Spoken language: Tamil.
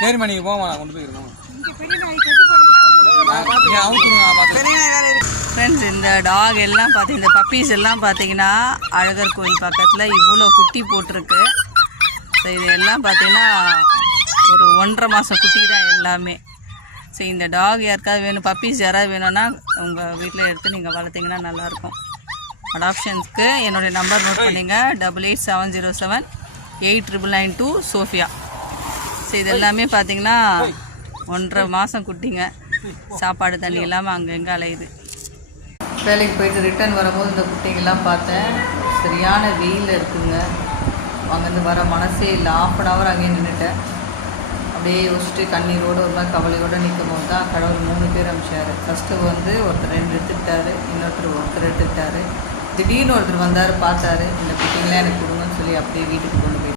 சரி மணி போமா கொண்டு போயிருக்கோம். ஃப்ரெண்ட்ஸ், இந்த டாக் எல்லாம் இந்த பப்பீஸ் எல்லாம் பார்த்தீங்கன்னா அழகர் கோயில் பக்கத்தில் இவ்வளோ குட்டி போட்டிருக்கு. ஸோ இது எல்லாம் பார்த்தீங்கன்னா ஒரு 1.5 மாதம் குட்டி தான் எல்லாமே. ஸோ இந்த டாக் யாருக்காவது வேணும், பப்பீஸ் யாராவது வேணும்னா உங்கள் வீட்டில் எடுத்து நீங்கள் வளர்த்திங்கன்னா நல்லாயிருக்கும். அடாப்ஷன்ஸ்க்கு என்னுடைய நம்பர் நோட் பண்ணிங்க, 8870789992 சோஃபியா. ஸோ இது எல்லாமே பார்த்தீங்கன்னா 1.5 மாதம் குட்டிங்க. சாப்பாடு தண்ணி இல்லாமல் அங்கங்கே அலையுது. வேலைக்கு போயிட்டு ரிட்டர்ன் வரும்போது இந்த குட்டிங்கெல்லாம் பார்த்தேன். சரியான வெயில் இருக்குங்க. அங்கேருந்து வர மனசே இல்லை. 1/2 hour அங்கேயே நின்றுட்டேன். அப்படியே யோசிச்சுட்டு கண்ணீரோடு ஒரு மாதிரி கவலையோடு நிற்கும் போது தான் கடவுள் 3 பேர் அனுப்பிச்சார். ஃபஸ்ட்டு வந்து ஒருத்தர் 2 எடுத்துக்கிட்டாரு, ஒருத்தர் எடுத்துக்கிட்டாரு. திடீர்னு ஒருத்தர் வந்தார், பார்த்தாரு, இந்த குட்டிங்களாம் எனக்கு கொடுங்கன்னு சொல்லி அப்படியே வீட்டுக்கு கொண்டு